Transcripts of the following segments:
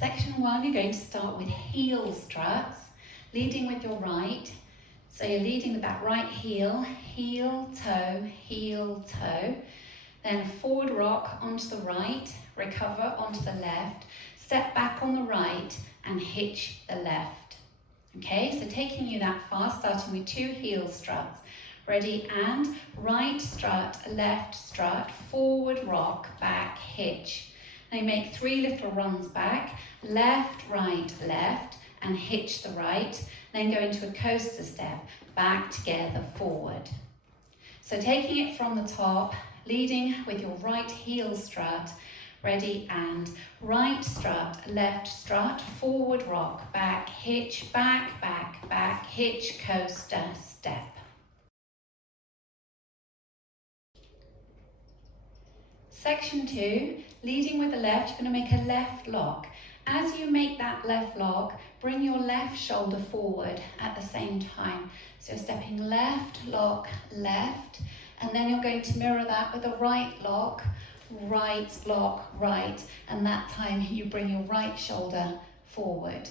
Section 1, you're going to start with heel struts, leading with your right. So you're leading with that right heel, heel, toe, then forward rock onto the right, recover onto the left, step back on the right and hitch the left. Okay, so taking you that far, starting with 2 heel struts. Ready, and right strut, left strut, forward rock, back, hitch. Now you make 3 little runs back, left, left, and hitch the right. Then go into a coaster step, back together, forward. So taking it from the top, leading with your right heel strut, ready, and right strut, left strut, forward rock, back, hitch, back, hitch, coaster, step. Section 2, leading with the left, you're going to make a left lock. As you make that left lock, bring your left shoulder forward at the same time. So you're stepping left, lock, left, and then you're going to mirror that with a right lock, right, and that time you bring your right shoulder forward.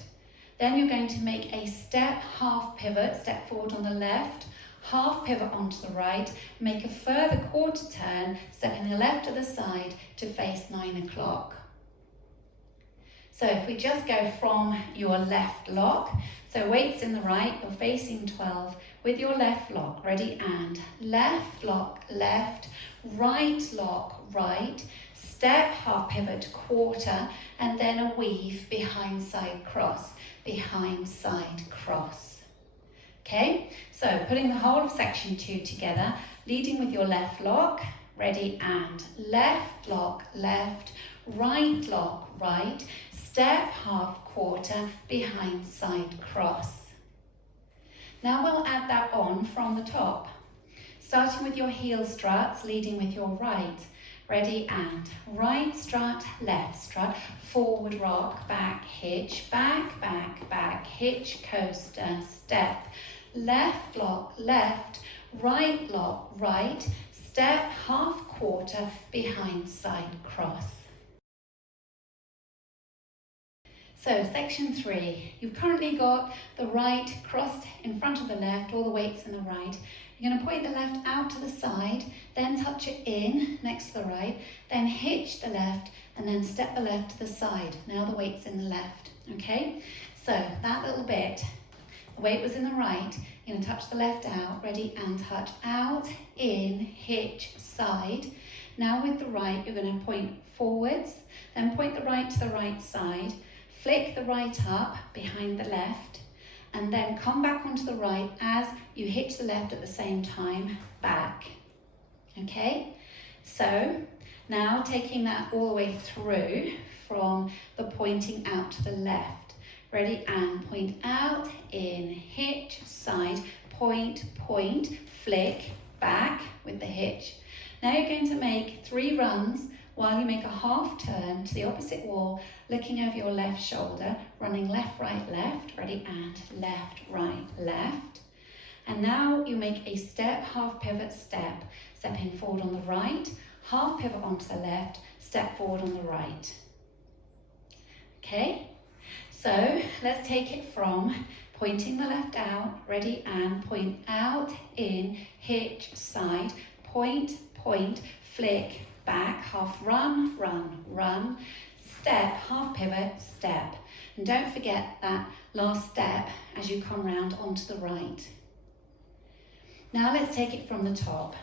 Then you're going to make a step, half pivot, step forward on the left, half pivot onto the right, make a further quarter turn, stepping the left to the side to face 9 o'clock. So if we just go from your left lock, so weights in the right, you're facing 12 with your left lock, ready, and left lock, left, lock, right, step, half pivot, quarter, and then a weave behind side cross, behind side cross. Okay, so putting the whole of section 2 together, leading with your left lock, ready, and left lock, left, lock, right, step, half quarter, behind side cross. Now we'll add that on from the top, starting with your heel struts, leading with your right, ready, and right strut, left strut, forward rock, back hitch, back hitch, coaster, step, left lock, left, lock, right, step, half quarter, behind side cross. So section 3, you've currently got the right crossed in front of the left, all the weights in the right. You're going to point the left out to the side, then touch it in next to the right, then hitch the left, and then step the left to the side. Now the weight's in the left, okay? So that little bit, the weight was in the right, you're going to touch the left out, ready, and touch out, in, hitch, side. Now with the right, you're going to point forwards, then point the right to the right side, flick the right up behind the left, and then come back onto the right as you hitch the left at the same time, back. Okay, so now taking that all the way through from the pointing out to the left. Ready, and point out, in, hitch, side, point, flick, back with the hitch. Now you're going to make 3 runs while you make a half turn to the opposite wall, looking over your left shoulder, running left, left, ready, and left, right, left. And now you make a step, half pivot step, stepping forward on the right, half pivot onto the left, step forward on the right. Okay, so let's take it from pointing the left out, ready, and point out, in, hitch, side, point, flick, back, half run, step, half pivot, step. And don't forget that last step as you come round onto the right. Now let's take it from the top.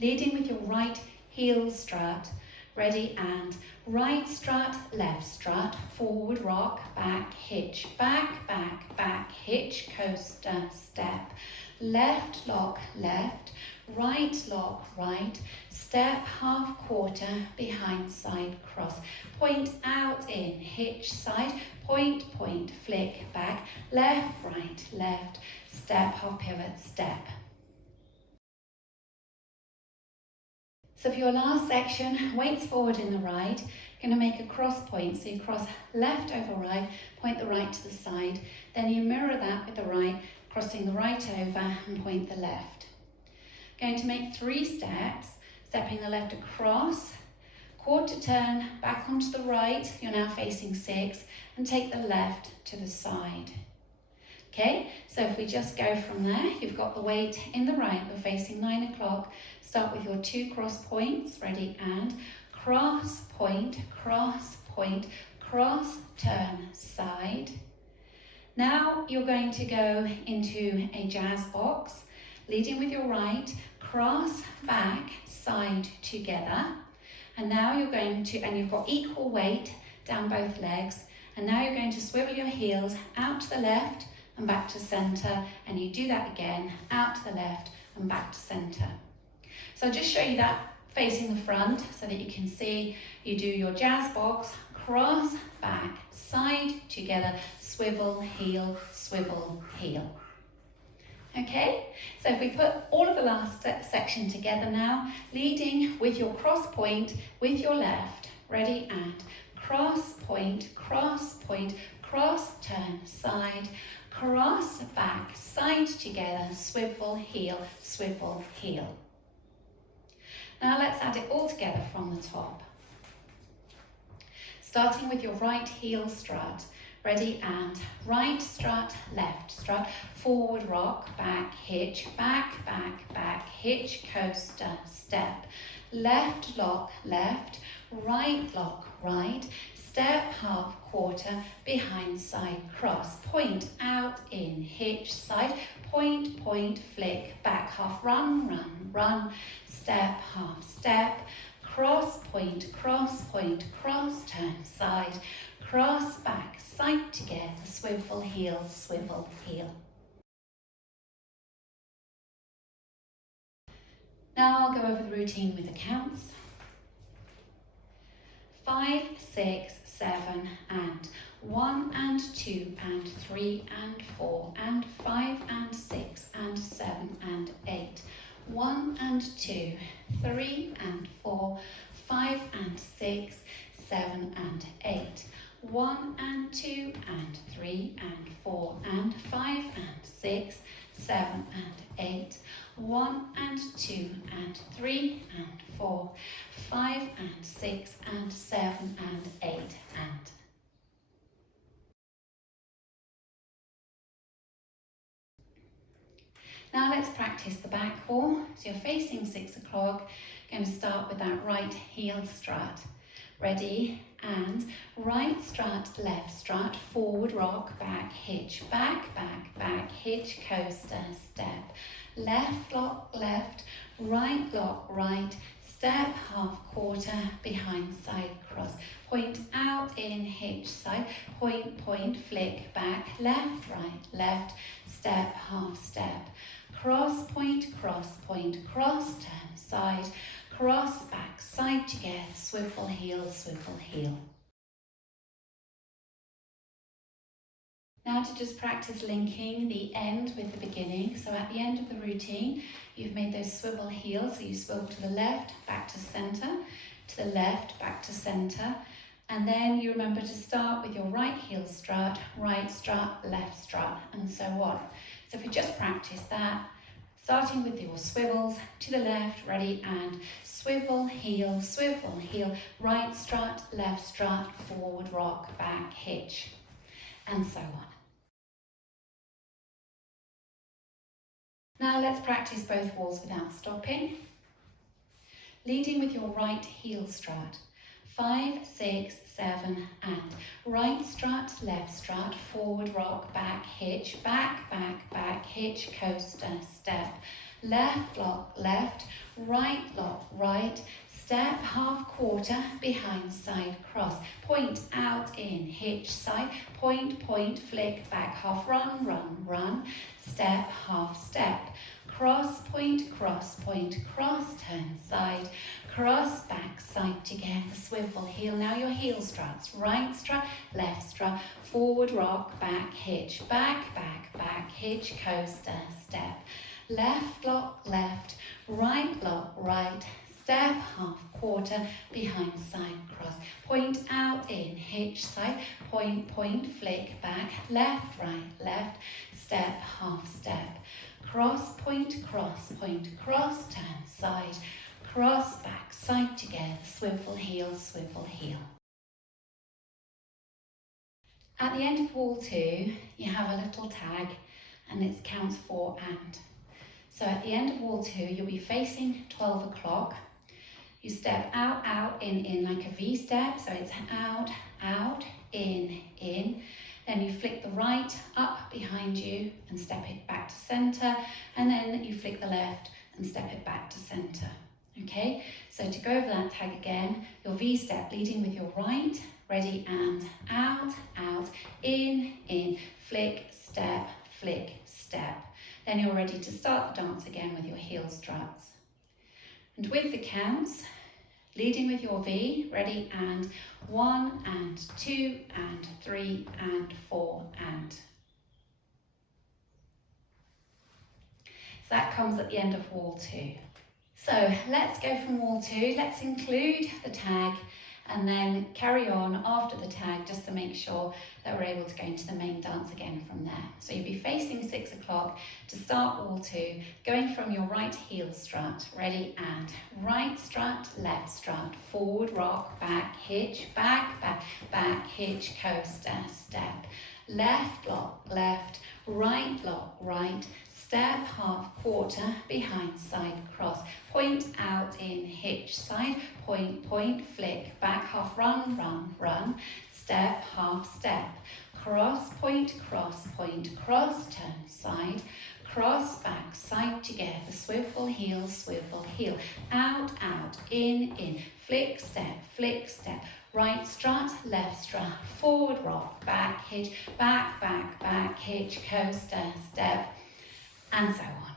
Leading with your right heel strut, ready, and right strut, left strut, forward rock, back hitch, back hitch, coaster, step, left lock, left, lock, right, step, half quarter, behind side cross, point out, in, hitch, side, point, flick, back, left, left, step, half pivot, step. So for your last section, weights forward in the right, you're going to make a cross point. So you cross left over right, point the right to the side, then you mirror that with the right, crossing the right over and point the left. Going to make 3 steps, stepping the left across, quarter turn, back onto the right, you're now facing 6, and take the left to the side. Okay, so if we just go from there, you've got the weight in the right, we're facing 9 o'clock. Start with your 2 cross points, ready, and cross, point, cross, turn, side. Now you're going to go into a jazz box, leading with your right, cross, back, side together. And now you're going to, and you've got equal weight down both legs, and now you're going to swivel your heels out to the left and back to centre, and you do that again, out to the left and back to centre. So I'll just show you that facing the front so that you can see. You do your jazz box, cross, back, side together, swivel, heel, swivel, heel. Okay, so if we put all of the last section together now, leading with your cross point with your left, ready, and cross, point, cross, turn, side, cross, back, side together, swivel, heel, swivel, heel. Now let's add it all together from the top. Starting with your right heel strut, ready, and right strut, left strut, forward rock, back hitch, back, hitch, coaster, step, left lock, left, right lock, right, step, half, quarter, behind, side, cross, point, out, in, hitch, side, point, flick, back, half, run, step, half, step, cross, turn, side, cross, back, side together, swivel, heel, swivel, heel. Now I'll go over the routine with the counts. 5, 6, 7, and 1 and 2 and 3 and 4 and 5 and 6 and 7 and 8. 1 and 2, 3 and 4, 5 and 6, 7 and 8. 1 and 2 and 3 and 4 and 5 and 6, 7 and 8. 1 and 2 and 3 and 4, 5 and 6 and 7 and 8 and. Now let's practice the back ball. So you're facing 6 o'clock, going to start with that right heel strut. Ready, and right strut, left strut, forward rock, back hitch, back, hitch, coaster, step, left lock, left, right lock, right, step, half, quarter, behind, side, cross, point, out, in, hitch, side, point, flick, back, left, right, left, step, half, step, cross, cross, turn, side, cross, back, side together, swivel, heel, swivel, heel. Now to just practice linking the end with the beginning. So at the end of the routine, you've made those swivel heels. So you swivel to the left, back to centre, to the left, back to centre. And then you remember to start with your right heel strut, right strut, left strut, and so on. So if we just practice that, starting with your swivels to the left, ready, and swivel, heel, right strut, left strut, forward rock, back hitch, and so on. Now let's practice both walls without stopping. Leading with your right heel strut. 5, 6, 7, and right strut, left strut, forward rock, back hitch, back hitch, coaster, step, left lock, left, right lock, right, step, half quarter, behind, side, cross, point, out, in, hitch, side, point, flick, back, half, run, step, half, step, cross, cross, turn, side, cross, back, side together, swivel, heel. Now your heel struts, right strut, left strut, forward rock, back hitch, back hitch, coaster, step, left lock, left, right lock, right, step, half quarter, behind, side, cross, point, out, in, hitch, side, point, flick, back, left, right, left, step, half step, cross, cross, turn, side, cross, back, side together, swivel heel, swivel heel. At the end of wall 2, you have a little tag and it counts 4 and. So at the end of wall 2, you'll be facing 12 o'clock. You step out, out, in like a V step. So it's out, out, in. Then you flick the right up behind you and step it back to center. And then you flick the left and step it back to center. Okay, so to go over that tag again, your V step leading with your right, ready, and out, out, in, flick, step, step. Then you're ready to start the dance again with your heel struts. And with the counts, leading with your V, ready, and 1 and 2 and 3 and 4 and. So that comes at the end of wall 2. So let's go from wall 2, let's include the tag and then carry on after the tag just to make sure that we're able to go into the main dance again from there. So you'll be facing 6 o'clock to start wall 2, going from your right heel strut, ready, and right strut, left strut, forward rock, back hitch, back, back, back hitch, coaster, step, left block, left, right block, right, step, half, quarter, behind, side, cross, point, out, in, hitch, side, point, point, flick, back, half, run, run, run, step, half, step, cross, point, cross, turn, side, cross, back, side together, swivel, heel, out, out, in, flick, step, right strut, left strut, forward rock, back hitch, back, back, back hitch, coaster, step, and so on.